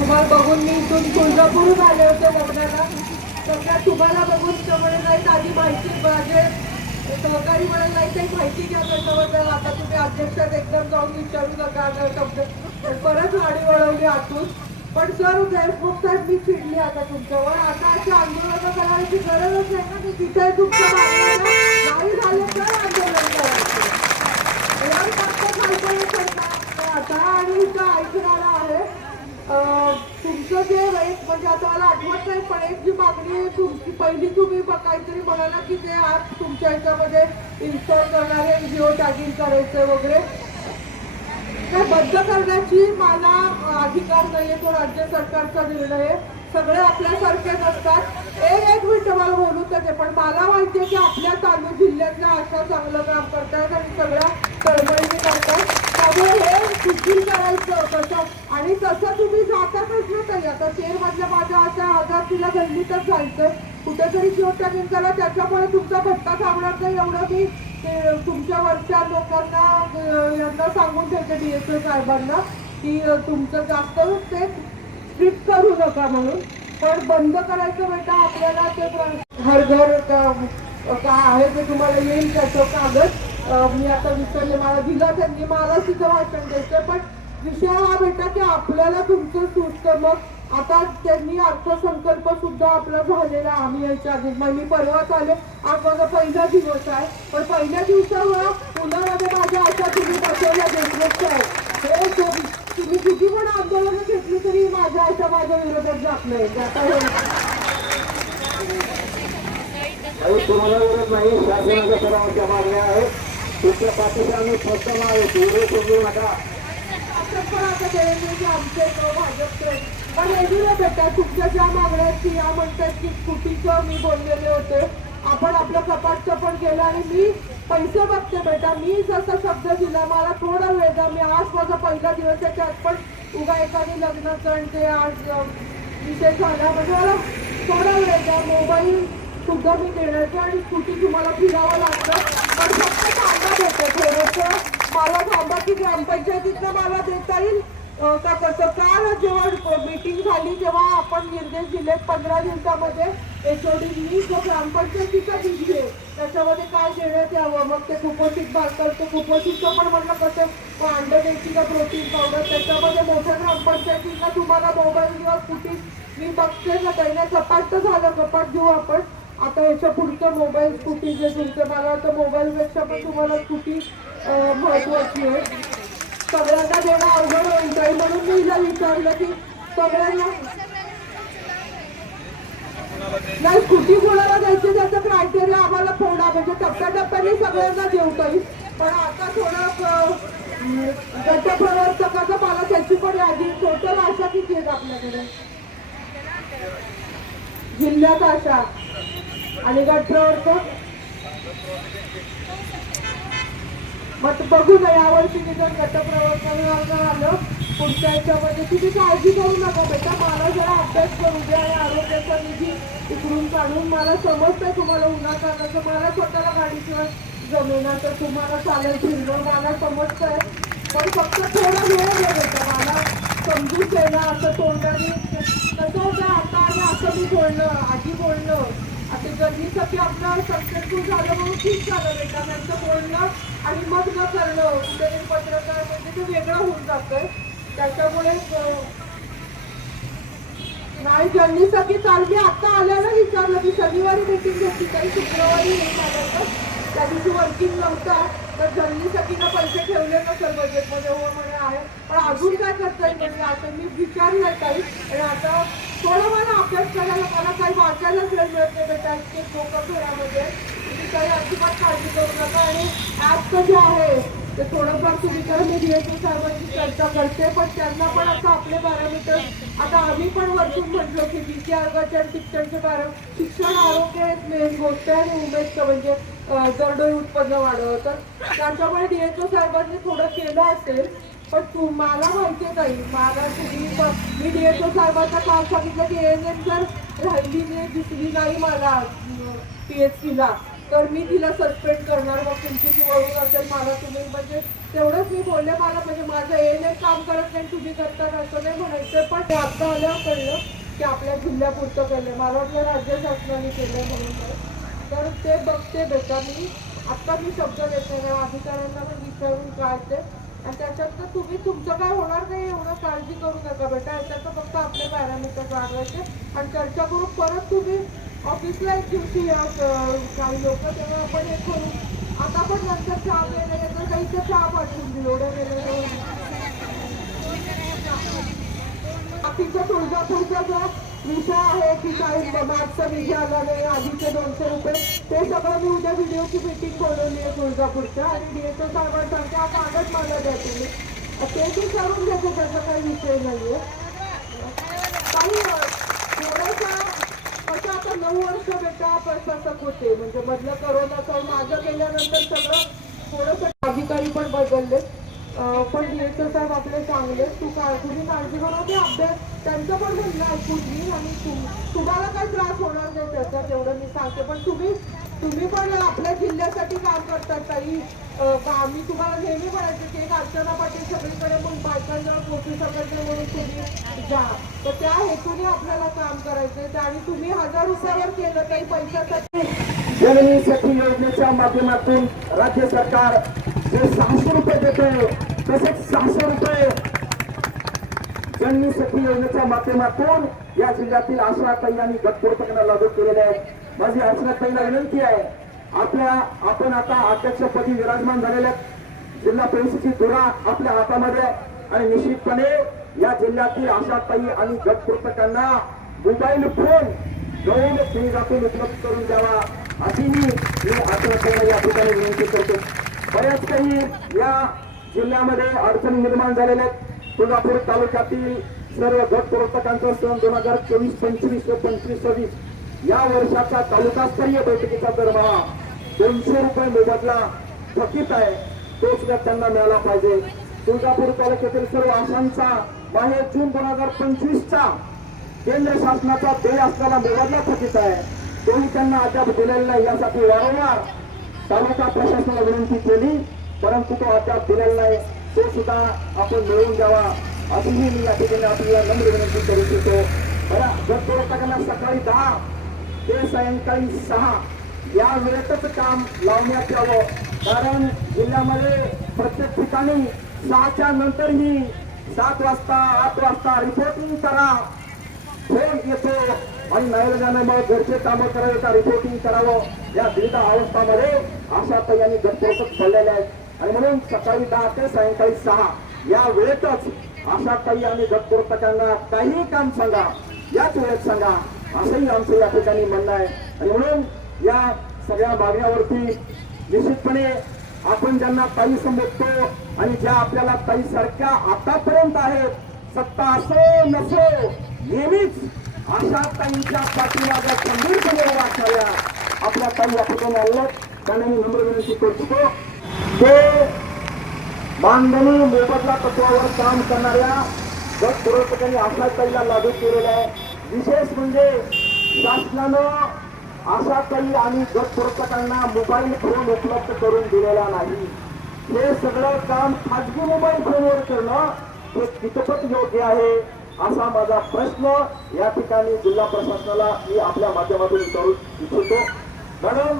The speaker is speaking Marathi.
तुम्हाला बघून मी इथून तुळजापूरून आले होते लग्नाला. तर तुम्हाला बघून त्यामुळे नाही आधी माहिती माझे सहकारी म्हणाल नाही काही माहिती घ्या त्याच्याबद्दल. आता तुम्ही अध्यक्षात एकदम जाऊन विचारू नका शब्द परत गाडी वळवली आतून. पण सर देशमुख साहेब मी चिडली आता तुमच्यावर. आता अशी आंदोलनं करायची गरजच नाही ना. की तिथे तुमचं नाही झालं तर आंदोलन करायचं आता. आणि ऐकणारा आहे तुमचं जे एक म्हणजे आता मला आठवत नाही पण एक जी मागणी तुमची पहिली तुम्ही काहीतरी म्हणाला की ते ऍप तुमच्या ह्याच्यामध्ये इन्स्टॉल करणारे जिओ टॅगिंग करायचं वगैरे ते बंद करण्याची मला अधिकार नाहीये. तो राज्य सरकारचा निर्णय आहे. सगळे आपल्यासारखे नसतात. एक मिनिट मला बोलू ते पण मला माहितीये की आपल्या तालुका जिल्ह्यातल्या अशा चांगलं काम करतात आणि सगळ्या तळमळीने करतात. त्यामुळे हे शिथिल करायचं कसं आणि तसं तुम्ही जातातच ना ताई. आता शेरमधल्या माझ्या अशा आजार तिला गल्लीतच जायचं कुठेतरी जिओटॅगिंग करा. त्याच्यामुळे तुमचा भट्टा थांबणार नाही एवढं मी तुमच्या वरच्या लोकांना यांना सांगून ठेवते DSO साहेबांना की तुमचं जास्त ते स्ट्रिक्ट करू नका म्हणून. पण बंद करायचं बेटा आपल्याला ते हर घर काय आहे ते तुम्हाला येईल त्याचं कागद मी आता विसरले मला दिला त्यांनी. मला तिथं भाषण द्यायचं पण विषय हा बेटा की आपल्याला तुमचं सुचतं. मग आता त्यांनी अर्थसंकल्प सुद्धा आपला झालेला आम्ही यायच्या आधी मी परवाच आले. आज माझा पहिला दिवस आहे पण पहिल्या दिवसावर पुण्यामध्ये माझ्या आशा तुम्ही बसवल्या देशमुख आहे. हे तुम्ही किती पण आंदोलनं घेतली तरी माझ्या आशा माझ्या विरोधात जात नाही. तुम्हाला गरज नाही. शासनाच्या सरावाच्या मागण्या आहेत. तुमच्या पाठीशी आम्ही स्पष्ट समजू नका. पण आता देवेंद्रजी आमचे भाजपचे पण वेगळं बेटा तुमच्या ज्या मागण्या आहेत या म्हणतात की स्कूटीचं मी बोललेले होते. आपण आपलं कपाटचं पण केलं आणि मी पैसे बघते बेटा. मी जसा शब्द दिला मला थोडा वेळ द्या. मी आज माझा पहिला दिवस आहे त्यात पण उगा एखादी लग्नाचं आणि ते आज विषय झाला म्हणजे मला थोडा वेळ द्या. मोबाईल सुद्धा मी देण्याचं आणि स्कूटी तुम्हाला फिरावं लागतं पण फक्त थांबा देते थोडंसं. मला थांबा की ग्रामपंचायतीतनं मला देता येईल का कसं. काल जेव्हा मीटिंग झाली तेव्हा आपण निर्देश दिले 15 दिवसामध्ये HODनी जो ग्रामपंचायतीचा निधी आहे त्याच्यामध्ये काय देण्यात यावं. मग ते कुपोषित बालकांचं कुपोषितचं पण म्हणलं कसं अंडे द्यायची का प्रोटीन पावडर त्याच्यामध्ये मोठ्या ग्रामपंचायतीला तुम्हाला मोबाईल किंवा स्कूटी मी बघते ना त्यांना कपाट तर झालं कपाट घेऊ आपण. आता याच्या पुढचं मोबाईल स्कूटी जे तुमचं मला आता मोबाईलपेक्षा पण तुम्हाला स्कूटी महत्वाची आहे. सगळ्यांना देणं अवघड होईल जाईल म्हणून मी हिला विचारलं की सगळ्यांना नाही स्कूटी कोणाला द्यायची त्याचं क्रायटेरिया आम्हाला थोडा म्हणजे टप्प्याटप्प्याने सगळ्यांना देऊ काही. पण आता थोडं गटप्रवर्तकाचं मला त्याची पण यादी टोटल आशा किती आहेत आपल्याकडे जिल्ह्यात आशा आणि गटप्रवर्तक मग बघू ना यावर्षी निदान गटप्रवर्तन आलं पुढच्या याच्यामध्ये. तुम्ही काळजी करू नका बेटा. मला जरा अभ्यास करू द्या आणि आरोग्याचा निधी इकडून काढून मला समजतंय तुम्हाला उन्हातानाचं. मला स्वतःला गाडीशिवाय जमेना तर तुम्हाला चालेल फिरणं मला समजतंय पण फक्त थोडा वेळ द्या बेटा. मला समजून येणं असं तोंडाने कसं होतं आता आणि असं मी बोलणं आधी बोलणं आता जर्नीसाठी आपलं सक्सेसफुल झालं म्हणून ठीक झालं बेटा. त्यांचं बोलणं आणि मग न करणं कुठेतरी पत्रकार म्हणजे ते वेगळं होऊन जातंय. त्याच्यामुळे नाही जर्नीसाठी काल मी आता आल्याला विचारलं की शनिवारी मीटिंग घेतली काही शुक्रवारी नाही त्या दिवशी वर्किंग नव्हता तर जर्नीसाठी ना पैसे ठेवले नसेल बजेटमध्ये हो म्हणे आहे. पण अजून काय करता येईल म्हणजे असं मी विचारलं काही आणि आता थोडं मला अभ्यास करायला मला काही वाचायलाच वेळ मिळत नाही बेटा. इतके लोक घरामध्ये तुम्ही काही अजिबात काळजी करू नका. आणि ॲप जे आहे ते थोडंफार तुम्ही करा. मी DSO साहेबांची चर्चा करते पण त्यांना पण असं आपले पॅरामीटर आता आम्ही पण वरतून म्हटलो की BC आरोग्याचे शिक्षणचे शिक्षण आरोग्य एक मेन गोष्ट आहे आणि उमेदचं म्हणजे दरडोई उत्पन्न वाढवं तर त्याच्यामुळे DSO साहेबांनी थोडं केलं असेल. पण तुम्हाला माहिती आहे काही मला तुम्ही मी DSO साहेबांना काम सांगितलं की ANM जर राहिली नाही दिसली नाही मला PHCला तर मी तिला सस्पेंड करणार. मग तुमची वळून असेल मला तुम्ही म्हणजे तेवढंच मी बोलले. मला म्हणजे माझं येणे काम करत नाही, तुम्ही करता असं नाही म्हणायचं. पण ते आता आल्यावर कळलं की आपल्या जिल्ह्यापुरतं केलं. मला वाटलं राज्य शासनाने केलं म्हणून नाही. तर ते बघते बेटा मी. आत्ता मी शब्द देते ना अधिकाऱ्यांना पण विचारून काय ते. आणि त्याच्यात तुम्ही तुमचं काय होणार नाही एवढं काळजी करू नका बेटा. याच्यात फक्त आपले पॅरामीटर वाढवायचे आणि चर्चा करू. परत तुम्ही ऑफिसला एक दिवशी या काही लोक, तेव्हा आपण हे करू. आता पण नंतर चहा प्यायला तर काहीचं चहा पाठवून दिलं एवढ्या वेळेला. बाकीचा तुळजापूरचा जो विषय आहे की काही मागचा विषय आला नाही, आधीचे 200 रुपये, ते सगळं मी उद्या व्हिडिओची मीटिंग बोलवली आहे तुळजापूरच्या. आणि डीएसओ साहेबांसारखे हा कागद मला द्या तुम्ही, ते बी करून द्यायचं, त्याचा काही विषय नाहीये. काही थोडासा कसं आता 9 वर्ष बेटा प्रशासक होते, म्हणजे मधलं करोनाचं माझं केल्यानंतर सगळं थोडंसं अधिकारी पण बदलले. पण डीएसओ साहेब आपले चांगले. तुम्ही काळजी करा. ते अभ्यास त्यांचं पण म्हणणं ऐकून मी. आणि तुम्हाला काही त्रास होणार नाही त्याचा, तेवढं मी सांगते. पण तुम्ही पण आपल्या जिल्ह्यासाठी काम करतात ताई. मी तुम्हाला नेहमी म्हणायचे की एक अर्चना पाटील सगळीकडे पण बायकांजवळ पोहोचू शकत नाही म्हणून तुम्ही जा. तर त्या हेतूने आपल्याला काम करायचंय. आणि तुम्ही 1000 रुपयावर केलं काही पैशासाठी. जननी सखी योजनेच्या माध्यमातून राज्य सरकार जे 600 रुपये देते, तसेच 600 रुपये जननी सखी योजनेच्या माध्यमातून या जिल्ह्यातील आशा ताई आणि गटपुरतांना लागू केलेले आहेत. माझी आशा ताईला विनंती आहे, आपण आता अध्यक्षपदी विराजमान झालेल्या जिल्हा परिषदेची धुरा आपल्या हातामध्ये, आणि निश्चितपणे या जिल्ह्यातील आशा ताई आणि गटपुरतांना मोबाईल फोन घेऊन सुविधातून उपलब्ध करून द्यावा, अशी मी आशा ताईला या ठिकाणी विनंती करतो. बऱ्याच काही या जिल्ह्यामध्ये अडचणी निर्माण झालेल्या आहेत. तुळजापूर तालुक्यातील सर्व गटपुरतांचा सण 2024-25 व 25-26 या वर्षाचा तालुकास्तरीय बैठकीचा दरमहा 200 रुपये मोबदला थकीत आहे, तो सुद्धा त्यांना मिळाला पाहिजे. तुळजापूर तालुक्यातील सर्व आशांचा माहे जून 2025चा केंद्र शासनाचा देय असलेला मोबदला थकीत आहे, तोही त्यांना अद्याप दिलेला नाही. यासाठी वारंवार तालुका प्रशासनाला विनंती केली, परंतु तो अद्याप दिलेला नाही. तो सुद्धा आपण मिळवून द्यावा, अशीही मी या ठिकाणी आपल्याला नम्र विनंती करू इच्छितो. गटपुरतांना सकाळी 10 ते सायंकाळी 6 या वेळेतच काम लावण्यात यावं, कारण जिल्ह्यामध्ये प्रत्येक ठिकाणी 6च्या नंतरही 7 वाजता 8 वाजता रिपोर्टिंग करा फोन येतो, आणि नाईलाजाने मग घरचे कामं करावे का रिपोर्टिंग करावं, या द्विधा अवस्थामध्ये आशा ताई आणि गटपुरतच पडलेले आहेत. आणि म्हणून सकाळी 10 ते सायंकाळी 6 या वेळेतच आशा ताई आणि गटपुरतांना काही काम सांगा, याच वेळेत सांगा, असंही आमचं या ठिकाणी म्हणणं आहे. आणि म्हणून या सगळ्या मागण्यावरती निश्चितपणे आपण ज्यांना ताई संबोधतो आणि ज्या आपल्याला ताई सारख्या आतापर्यंत आहेत, सत्ता असो नसो, नेहमीच आशा ताईंच्या पाठीमागे खंबीरपणे उभा असणाऱ्या आपल्या ताई या ठिकाणी आल्या, त्यांना मी नम्र विनंती करतो. ते मानधनी मोबदला तत्वावर काम करणाऱ्या गटपुरतांनी आशा ताईला लागू केलेलं आहे. विशेष म्हणजे शासनानं आशा ताई आणि गटपुरतांना मोबाईल फोन उपलब्ध करून दिलेला नाही. हे सगळं काम खाजगी मोबाईल फोनवर करणं हे कितपत योग्य आहे, असा माझा प्रश्न या ठिकाणी जिल्हा प्रशासनाला मी आपल्या माध्यमातून विचारू इच्छितो. मॅडम,